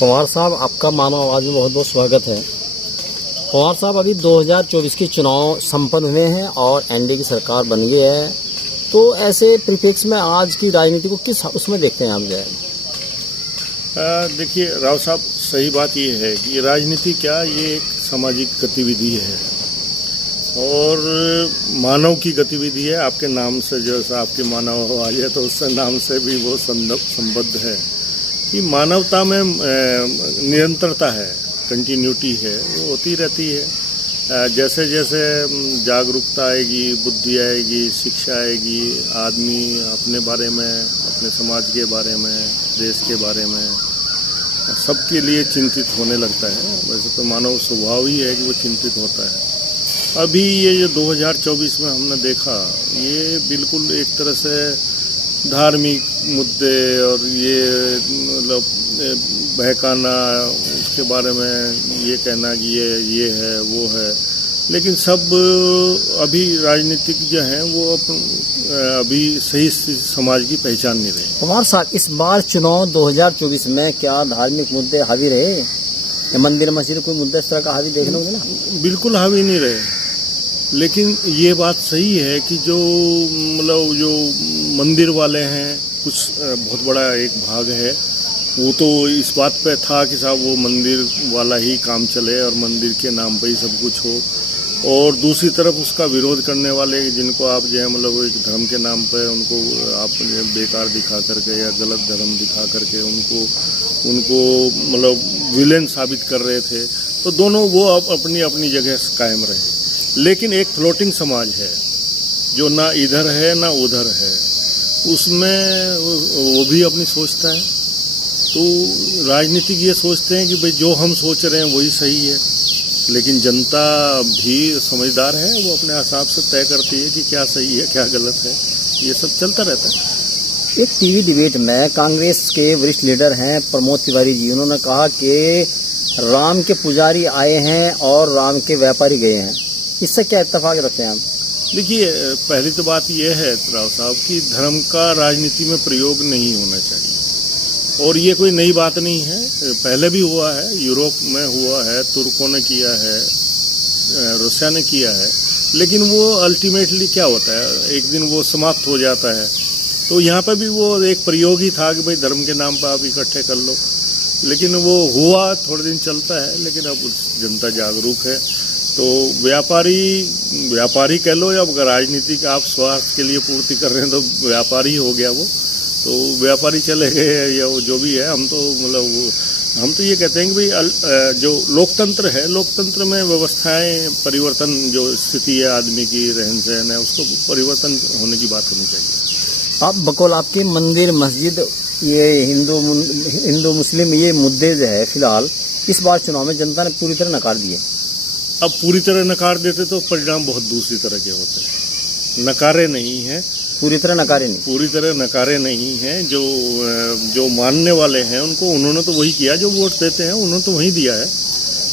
पवार साहब, आपका मानव आवाज़ में बहुत बहुत स्वागत है। पवार साहब, अभी 2024 के चुनाव संपन्न हुए हैं और एनडीए की सरकार बन गई है, तो ऐसे परिप्रेक्ष्य में आज की राजनीति को किस उसमें देखते हैं आप? जो है देखिए राव साहब, सही बात ये है कि राजनीति क्या, ये एक सामाजिक गतिविधि है और मानव की गतिविधि है। आपके नाम से जैसा आपकी मानव आवाज़ है तो उससे नाम से भी वो संबद्ध है कि मानवता में निरंतरता है, कंटिन्यूटी है, वो होती रहती है। जैसे जैसे जागरूकता आएगी, बुद्धि आएगी, शिक्षा आएगी, आदमी अपने बारे में, अपने समाज के बारे में, देश के बारे में सबके लिए चिंतित होने लगता है। वैसे तो मानव स्वभाव ही है कि वो चिंतित होता है। अभी ये जो 2024 में हमने देखा, ये बिल्कुल एक तरह से धार्मिक मुद्दे और ये मतलब बहकाना, उसके बारे में ये कहना कि ये है वो है, लेकिन सब अभी राजनीतिक जो हैं वो अभी सही समाज की पहचान नहीं रहे। पवार साहब, इस बार चुनाव 2024 में क्या धार्मिक मुद्दे हावी रहे? मंदिर मस्जिद कोई मुद्दा इस तरह का हावी देखने को मिला? बिल्कुल हावी नहीं रहे, लेकिन ये बात सही है कि जो मतलब जो मंदिर वाले हैं, कुछ बहुत बड़ा एक भाग है, वो तो इस बात पे था कि साहब वो मंदिर वाला ही काम चले और मंदिर के नाम पे ही सब कुछ हो। और दूसरी तरफ उसका विरोध करने वाले, जिनको आप जो है मतलब एक धर्म के नाम पे उनको आप बेकार दिखा करके या गलत धर्म दिखा करके उनको मतलब विलेन साबित कर रहे थे, तो दोनों वो अपनी अपनी जगह कायम रहे। लेकिन एक फ्लोटिंग समाज है जो ना इधर है ना उधर है, उसमें वो भी अपनी सोचता है। तो राजनीतिक ये सोचते हैं कि भाई जो हम सोच रहे हैं वही सही है, लेकिन जनता भी समझदार है, वो अपने हिसाब से तय करती है कि क्या सही है क्या गलत है। ये सब चलता रहता है। एक टीवी डिबेट में कांग्रेस के वरिष्ठ लीडर हैं प्रमोद तिवारी जी, उन्होंने कहा कि राम के पुजारी आए हैं और राम के व्यापारी गए हैं। इससे क्या इत्तेफाक रखते हैं आप? देखिए, पहली तो बात यह है राव साहब कि धर्म का राजनीति में प्रयोग नहीं होना चाहिए, और ये कोई नई बात नहीं है, पहले भी हुआ है, यूरोप में हुआ है, तुर्कों ने किया है, रूसिया ने किया है, लेकिन वो अल्टीमेटली क्या होता है, एक दिन वो समाप्त हो जाता है। तो यहाँ पर भी वो एक प्रयोग ही था कि भाई धर्म के नाम पर आप इकट्ठे कर लो, लेकिन वो हुआ, थोड़े दिन चलता है, लेकिन अब जनता जागरूक है। तो व्यापारी कह लो, या राजनीतिक आप स्वार्थ के लिए पूर्ति कर रहे हैं तो व्यापारी हो गया वो, तो व्यापारी चले गए या वो जो भी है। हम तो ये कहते हैं कि भाई जो लोकतंत्र है, लोकतंत्र में व्यवस्थाएं परिवर्तन, जो स्थिति है आदमी की रहन सहन है, उसको परिवर्तन होने की बात होनी चाहिए। आप बकौल आपके मंदिर मस्जिद, ये हिंदू मुस्लिम ये मुद्दे जो है फिलहाल इस बार चुनाव में जनता ने पूरी तरह नकार दिए। अब पूरी तरह नकार देते तो परिणाम बहुत दूसरी तरह के होते हैं। नकारे नहीं हैं, पूरी तरह नकारे नहीं हैं। जो मानने वाले हैं उन्होंने तो वही किया, जो वोट देते हैं उन्होंने तो वही दिया है।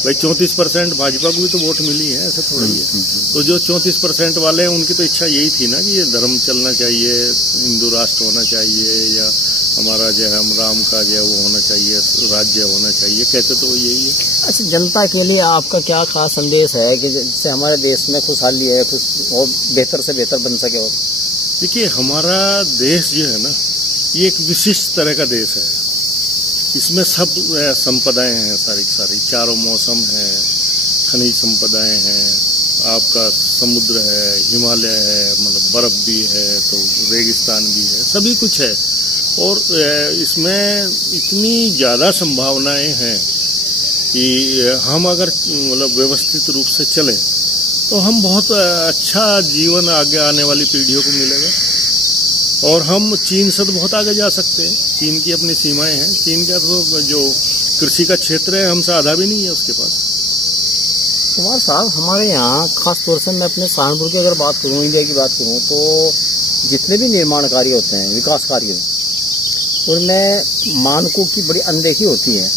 भाई 34% भाजपा को भी तो वोट मिली है, ऐसा थोड़ा ही है। तो जो 34% वाले हैं उनकी तो इच्छा यही थी ना कि ये धर्म चलना चाहिए, हिंदू राष्ट्र होना चाहिए, या हमारा जो है हम राम का जो है वो होना चाहिए, राज्य होना चाहिए, कहते तो यही है। अच्छा, जनता के लिए आपका क्या खास संदेश है कि जिससे हमारे देश में खुशहाली है, और बेहतर से बेहतर बन सके? और देखिए, हमारा देश जो है ना, ये एक विशिष्ट तरह का देश है। इसमें सब संपदाएं हैं, सारी चारों मौसम हैं, खनिज संपदाएं हैं, आपका समुद्र है, हिमालय है, मतलब बर्फ भी है, तो रेगिस्तान भी है, सभी कुछ है। और इसमें इतनी ज़्यादा संभावनाएं हैं कि हम अगर मतलब व्यवस्थित रूप से चलें तो हम बहुत अच्छा जीवन आगे आने वाली पीढ़ियों को मिलेगा। और हम चीन से तो बहुत आगे जा सकते हैं। चीन की अपनी सीमाएं हैं, चीन का तो जो कृषि का क्षेत्र है हमसे आधा भी नहीं है उसके पास। कुमार साहब, हमारे यहाँ खास तौर से मैं अपने सहारनपुर की अगर बात करूँ, इंडिया की बात करूँ, तो जितने भी निर्माण कार्य होते हैं, विकास कार्य, उनमें मानकों की बड़ी अनदेखी होती है।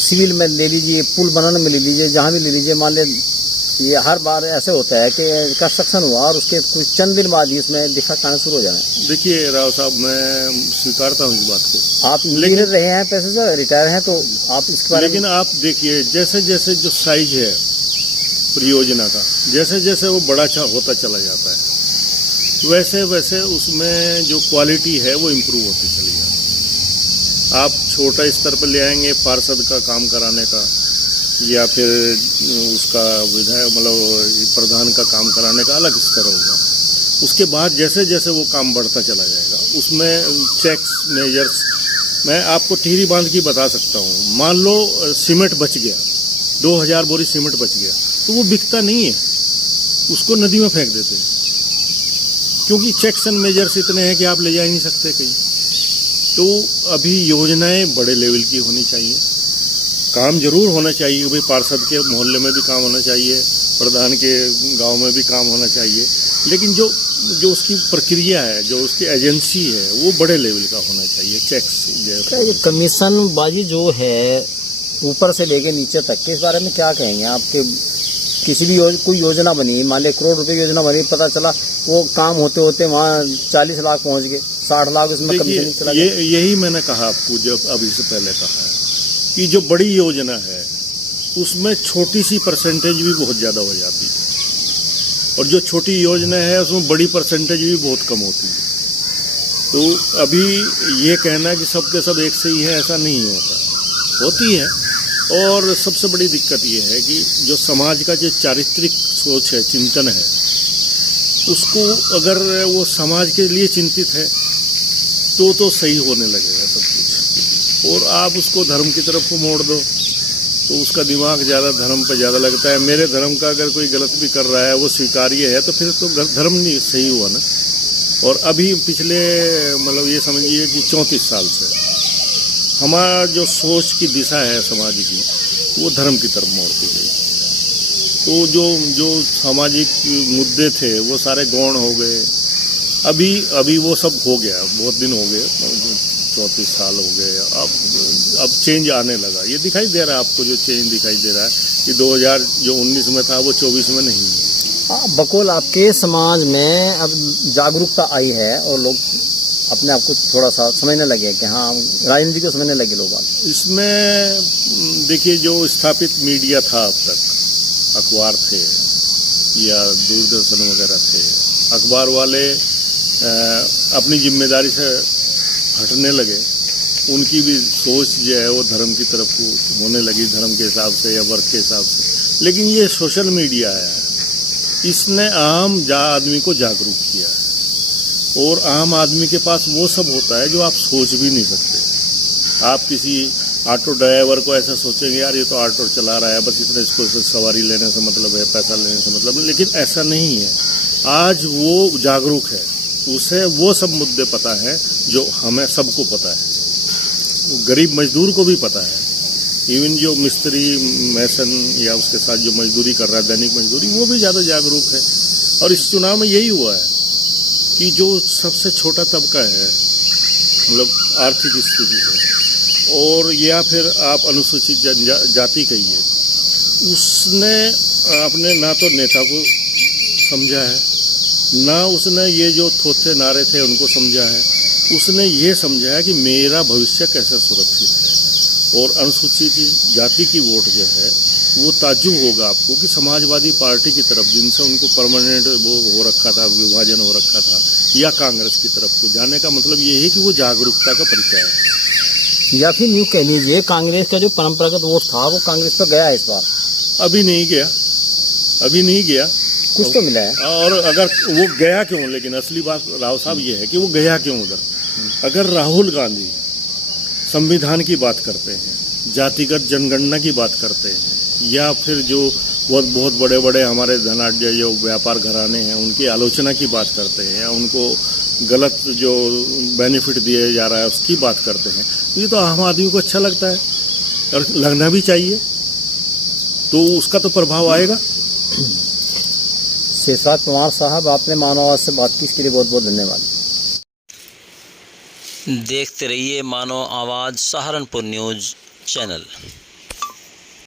सिविल में ले लीजिए, पुल बनाने में ले लीजिए, जहाँ भी ले लीजिए, मान ले ये हर बार ऐसे होता है कि कंस्ट्रक्शन हुआ और उसके कुछ चंद दिन बाद ही इसमें दिक्कत आना शुरू हो जाए। देखिए राव साहब, मैं स्वीकारता हूँ इस बात को, आप इंजीनियर रहे हैं, पैसे से रिटायर हैं, तो आप इसके बारे में। लेकिन आप देखिए जैसे जैसे जो साइज है परियोजना का, जैसे जैसे वो बड़ा होता चला जाता है, वैसे वैसे उसमें जो क्वालिटी है वो इम्प्रूव होती चली जाती है। आप छोटा स्तर पर ले आएंगे पार्षद का काम कराने का, या फिर उसका विधायक मतलब प्रधान का काम कराने का अलग स्तर होगा। उसके बाद जैसे जैसे वो काम बढ़ता चला जाएगा, उसमें चेक्स मेजर्स, मैं आपको टिहरी बांध की बता सकता हूँ। मान लो सीमेंट बच गया, 2000 बोरी सीमेंट बच गया, तो वो बिकता नहीं है, उसको नदी में फेंक देते हैं, क्योंकि चेक्स एंड मेजर्स इतने हैं कि आप ले जा ही नहीं सकते कहीं। तो अभी योजनाएं बड़े लेवल की होनी चाहिए, काम जरूर होना चाहिए, भाई पार्षद के मोहल्ले में भी काम होना चाहिए, प्रधान के गांव में भी काम होना चाहिए, लेकिन जो उसकी प्रक्रिया है, जो उसकी एजेंसी है, वो बड़े लेवल का होना चाहिए। चेक्स क्या ये कमीशन बाजी जो है ऊपर से लेके नीचे तक के, इस बारे में क्या कहेंगे? आपके किसी भी कोई योजना बनी, मान लिया करोड़ रुपए योजना बनी, पता चला वो काम होते होते वहाँ 40 लाख पहुँच गए, 60 लाख उसमें कमीशन चला गया। यही मैंने कहा आपको, जब अभी से पहले कहा है कि जो बड़ी योजना है उसमें छोटी सी परसेंटेज भी बहुत ज़्यादा हो जाती है, और जो छोटी योजना है उसमें बड़ी परसेंटेज भी बहुत कम होती है। तो अभी ये कहना कि सब के सब एक से ही है, ऐसा नहीं होती है। और सबसे बड़ी दिक्कत ये है कि जो समाज का जो चारित्रिक सोच है, चिंतन है, उसको अगर वो समाज के लिए चिंतित है तो सही होने लगेगा सब कुछ। और आप उसको धर्म की तरफ को मोड़ दो तो उसका दिमाग ज़्यादा धर्म पे ज़्यादा लगता है। मेरे धर्म का अगर कोई गलत भी कर रहा है वो स्वीकार्य है, तो फिर तो धर्म नहीं सही हुआ ना। और अभी पिछले मतलब ये समझिए कि 34 साल से हमारा जो सोच की दिशा है समाज की, वो धर्म की तरफ मोड़ती गई। तो जो सामाजिक मुद्दे थे वो सारे गौण हो गए। अभी वो सब हो गया, बहुत दिन हो गए, 34 साल हो गए। अब चेंज आने लगा, ये दिखाई दे रहा है आपको, जो चेंज दिखाई दे रहा है कि 2019 में था वो 24 में नहीं है। हाँ, बकुल आपके समाज में अब जागरूकता आई है और लोग अपने आप को थोड़ा सा समझने लगे कि हाँ, राजनीति को समझने लगे लोग। इसमें देखिए, जो स्थापित मीडिया था अब तक, अखबार थे या दूरदर्शन वगैरह थे, अखबार वाले अपनी जिम्मेदारी से हटने लगे। उनकी भी सोच जो है वो धर्म की तरफ होने लगी, धर्म के हिसाब से या वर्ग के हिसाब से। लेकिन ये सोशल मीडिया है, इसने आम आदमी को जागरूक किया है। और आम आदमी के पास वो सब होता है जो आप सोच भी नहीं सकते। आप किसी ऑटो ड्राइवर को ऐसा सोचेंगे, यार ये तो ऑटो चला रहा है, बस इतने इसको सवारी लेने से मतलब है, पैसा लेने से मतलब, लेकिन ऐसा नहीं है। आज वो जागरूक है, उसे वो सब मुद्दे पता है जो हमें सबको पता है, गरीब मजदूर को भी पता है। इवन जो मिस्त्री, मैसन या उसके साथ जो मजदूरी कर रहा है, दैनिक मजदूरी, वो भी ज़्यादा जागरूक है। और इस चुनाव में यही हुआ है कि जो सबसे छोटा तबका है, मतलब आर्थिक स्थिति से, और या फिर आप अनुसूचित जाति कहिए, उसने अपने ना तो नेता को समझा है, ना उसने ये जो थोथे नारे थे उनको समझा है। उसने ये समझा है कि मेरा भविष्य कैसे सुरक्षित है। और अनुसूचित जाति की वोट जो है वो ताज्जुब होगा आपको कि समाजवादी पार्टी की तरफ, जिनसे उनको परमानेंट वो हो रखा था, विभाजन हो रखा था, या कांग्रेस की तरफ को जाने का मतलब ये है कि वो जागरूकता का परिचय है। या फिर यूँ कह लीजिए, कांग्रेस का जो परंपरागत वोट था वो कांग्रेस पर गया है इस बार? अभी नहीं गया, कुछ तो मिला है। और अगर वो गया क्यों, लेकिन असली बात राव साहब ये है कि वो गया क्यों उधर। अगर राहुल गांधी संविधान की बात करते हैं, जातिगत जनगणना की बात करते हैं, या फिर जो बहुत बड़े बड़े हमारे धनाढ्य जो व्यापार घराने हैं उनकी आलोचना की बात करते हैं, या उनको गलत जो बेनिफिट दिया जा रहा है उसकी बात करते हैं, ये तो आम आदमी को अच्छा लगता है और लगना भी चाहिए, तो उसका तो प्रभाव आएगा। शेषराज पवार साहब, आपने मानव आवाज़ से बात की, इसके लिए बहुत बहुत धन्यवाद। देखते रहिए मानव आवाज़ सहारनपुर न्यूज़ चैनल।